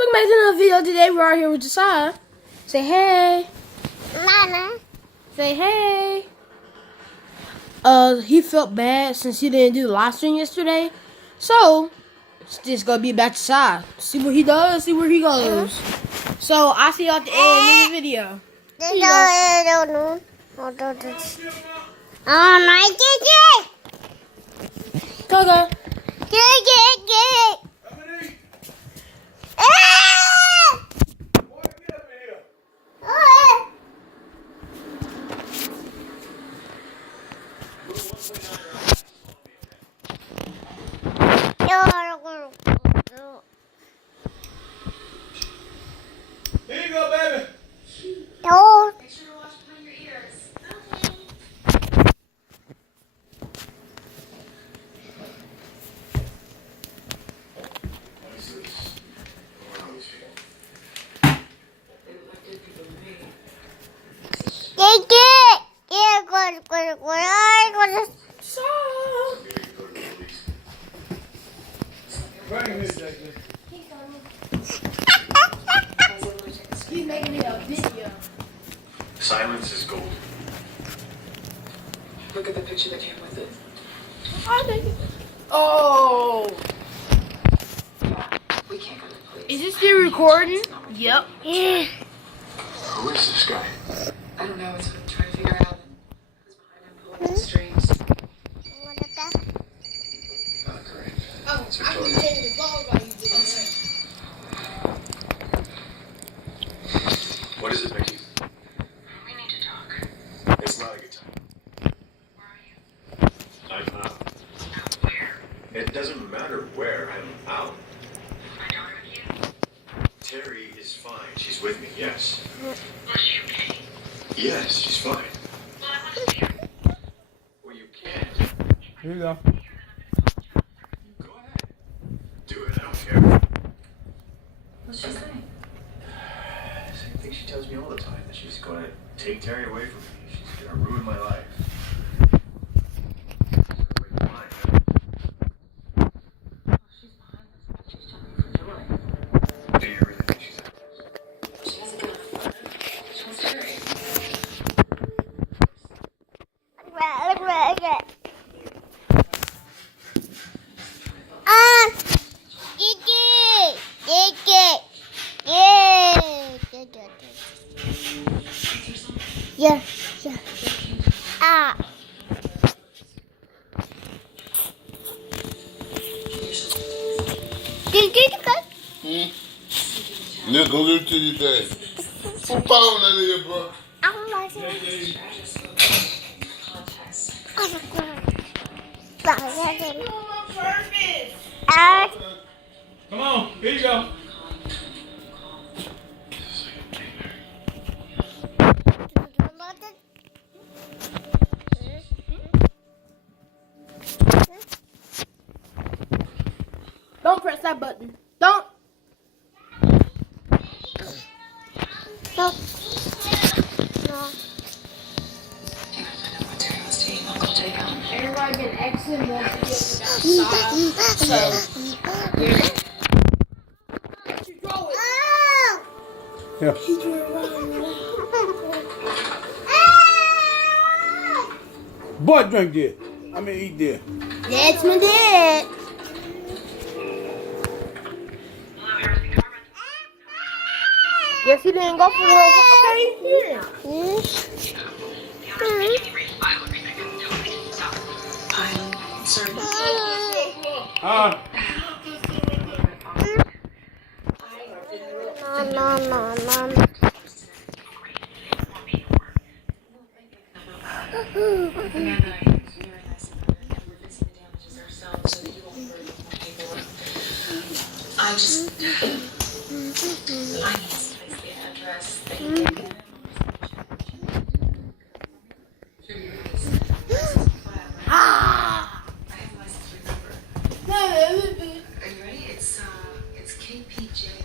Welcome back to another video. Today we're out here with Josiah. Say hey. Mama. Say hey. He felt bad since he didn't do the live stream yesterday. So, it's just gonna be back to Josiah. See what he does, see where he goes. So, I'll see you at the end of the video. Oh my God. Go. Here you go, baby. No. Make sure to wash behind your ears. He's making me a video. Silence is gold. Look at the picture that came with it. I'll take it. Oh. We can't go to the police. Is this still recording? Yep. Yeah. Who is this guy? I don't know. It's what I'm trying to figure out. Who's behind him pulling the strings? Oh, great. Oh, It's I can Victoria. take the phone while you do that. What is it, Mickey? We need to talk. It's not a good time. Where are you? I'm out. Out where? It doesn't matter where I'm out. My daughter with you? Terry is fine. She's with me, yes. Was she okay? Yes, she's fine. Well, I want to see her. Well, you can't. Here you go. Go ahead. Do it. I don't care. What's she saying? Same thing she tells me all the time, that she's going to take Terry away from me. She's going to ruin my life. Wait, why? Well, she's behind us, but she's jumping for joy. Do you really think she's at this? She has a gun. She wants Terry. Yeah. Ah. Nu går du till ditt ägg. Få pound eller det bra. Come on, here you go. Don't press that button. Don't. No. Everybody been Xing wants to get without style. Yeah. You throw it. Ja. Boy, drink that. I mean, eat that. That's my dad. Guess he didn't go for the whole. Okay, he did. No. The man that I use is very nice about it, and we're fixing the damages ourselves so that you won't worry about more paperwork. I need to fix the address that you gave me. Ah. I have a license, remember. Are you ready? It's KPJI.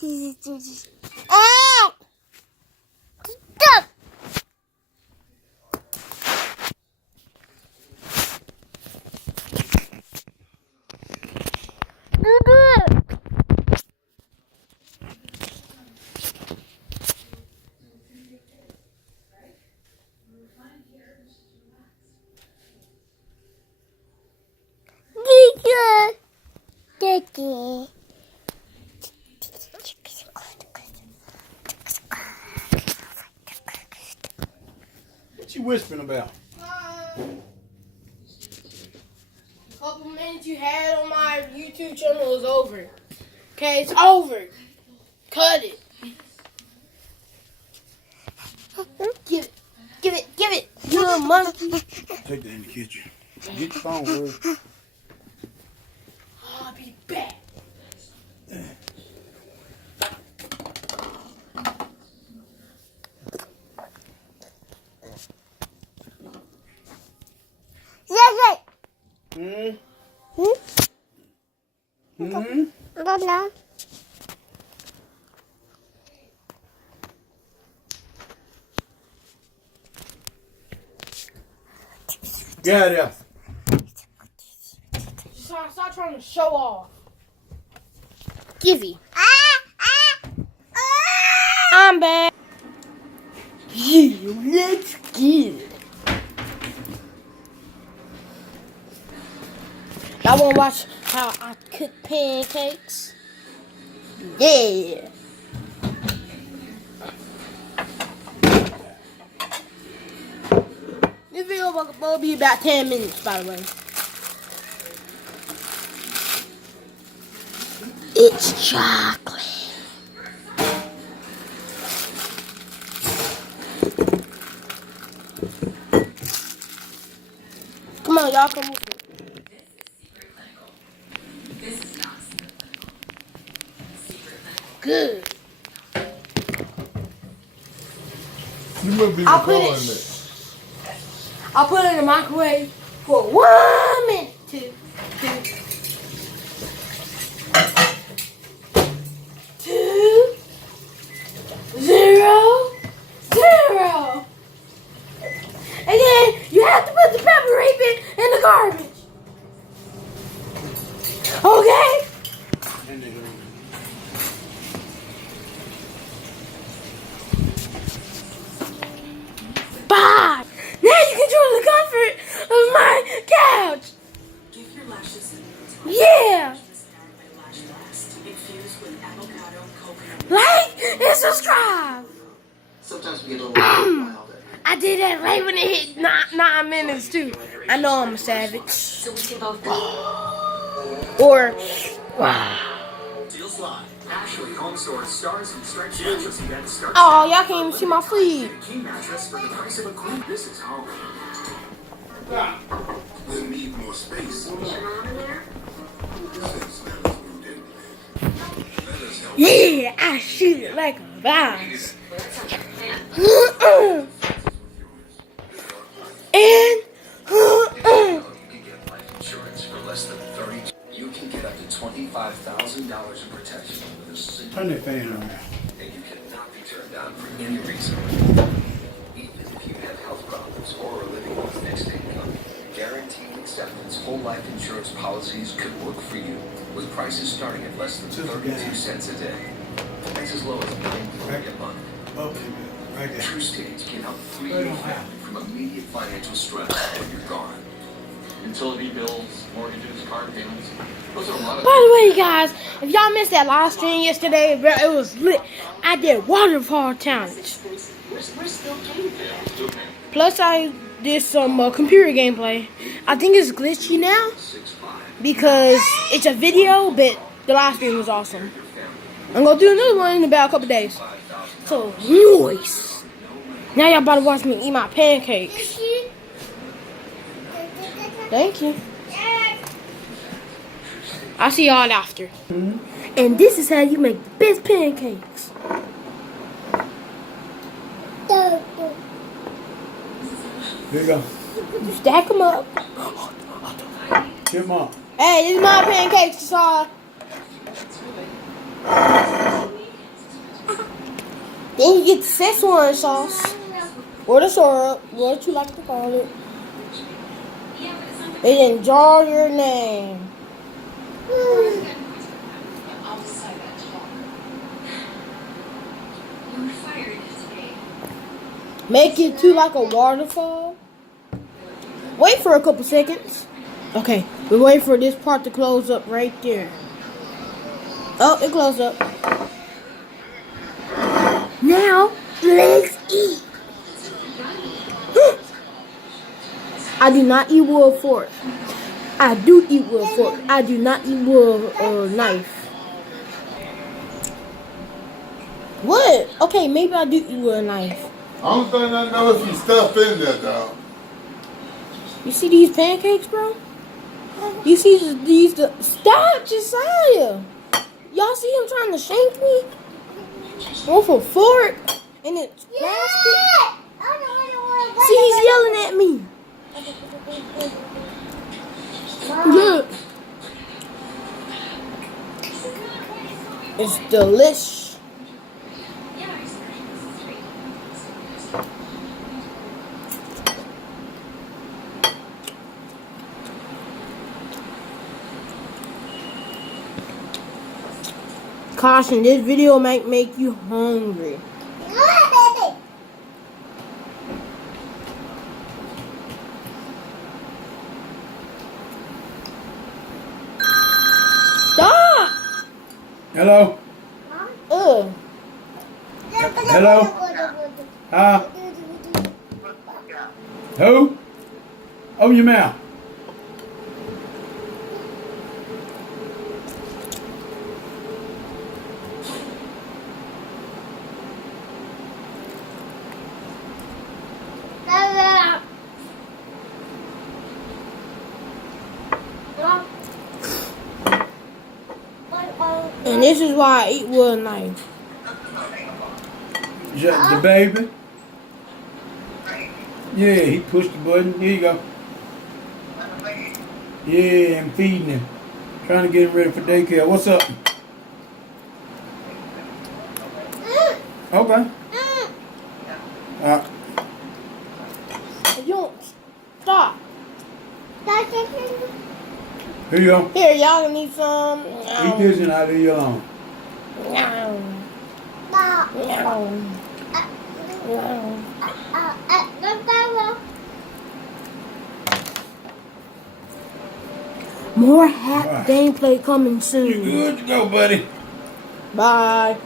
Stop. What you whispering about? Couple minutes you had on my YouTube channel is over. Okay, it's over. Cut it. Give it. Give it. Give it. You little monkey. Take that in the kitchen. Get your phone, Will. I'll be back. Get out of there. Stop trying to show off. Givey. I'm back. Yeah, let's get it. Y'all wanna watch how I cook pancakes? Yeah. This video will be about 10 minutes, by the way. It's chocolate. Come on, y'all, come with me. Good. You must be I'll put recording it- that. I'll put it in the microwave for 1 minute. 2, 0, 0. And then you have to put the pepper rape in the garbage. Okay? Bye. Now you can enjoy the comfort of my couch. Give your lashes Yeah. lash blast infused with avocado coconut. Like and subscribe. Sometimes we get a little wild. I did that right when it hit 9 minutes too. I know I'm a savage. So we can both Or Deals live. Ashley Home Store stars and stretch mattress event starts. oh, y'all can't even see my feet. King mattress for the price of a queen. This is home. We'll need more space. Since Nana's moved in, let us help. Yeah, I shoot it like a boss. And You can get life insurance for less than $30. You can get up to $25,000 in protection with a single. Turn that fan on there. And you cannot be turned down for any reason. Even if you have health problems or are living with next income, guaranteed acceptance whole life insurance policies could work for you with prices starting at less than 32 cents a day. That's as low as $9.40 a month. Okay, right there. True States can help free Right your on. family from immediate financial stress when you're gone. Utility bills, mortgages, car payments. Those are a lot of by the way, you guys, if y'all missed that live stream yesterday, bro, it was lit. I did waterfall challenge. we're still paying for that. Still paying. Plus, I did some computer gameplay. I think it's glitchy now 6'5". because it's a video, but the live stream was awesome. I'm gonna do another one in about a couple days. So, nice. Now y'all about to watch me eat my pancakes. Thank you. I'll see y'all after. And this is how you make the best pancakes. Here you go. You stack them up. Get them up. Hey, this is my pancakes, y'all. Then you get the Szechuan sauce. Or the syrup. What you like to call it. They didn't draw your name. I'll decide that tomorrow. You were fired today. Make it to like a waterfall. Wait for a couple seconds. Okay, we wait for this part to close up right there. Oh, it closed up. Now, let's eat. I do not eat with a fork. I do eat with a fork. I do not eat with a knife. What? Okay, maybe I do eat with a knife. I don't think I know if you stuff in there, dog. You see these pancakes, bro? You see these? Stop, Josiah! Y'all see him trying to shank me? With a fork and it's plastic. See, he's yelling at me. Look. It's delish. Caution, this video might make you hungry. Stop! Hello? Ugh. Hello? Huh? Who? Open your mouth. And this is why I eat with a knife. Is that the baby? Yeah, he pushed the button. Here you go. Yeah, I'm feeding him. Trying to get him ready for daycare. What's up? Okay. You don't stop. Here you go. Here, y'all need some. Eat this and I'll leave you alone. More hack Right. gameplay coming You soon. good to go, buddy? Bye.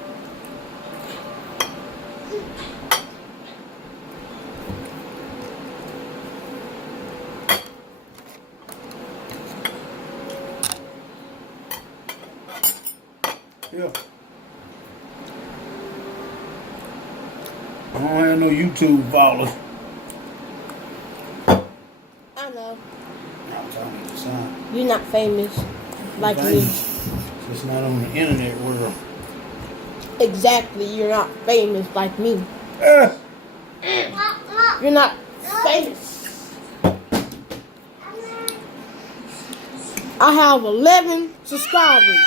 Yeah. I don't have no YouTube followers. I know. I'm talking to the son. You're not famous like me. It's not on the internet world. Exactly. You're not famous like me. Eh. You're not famous. I have 11 subscribers.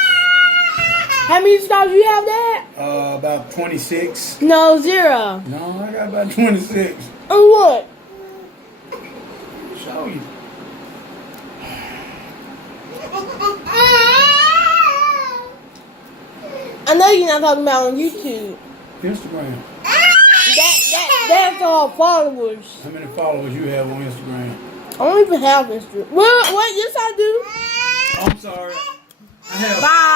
How many subscribers you have, Dad? About 26. No, 0. No, I got about 26. On what? Show you. I know you're not talking about on YouTube. Instagram. That's all followers. How many followers you have on Instagram? I don't even have Instagram. Well, wait, yes I do. I'm sorry. I have Bye.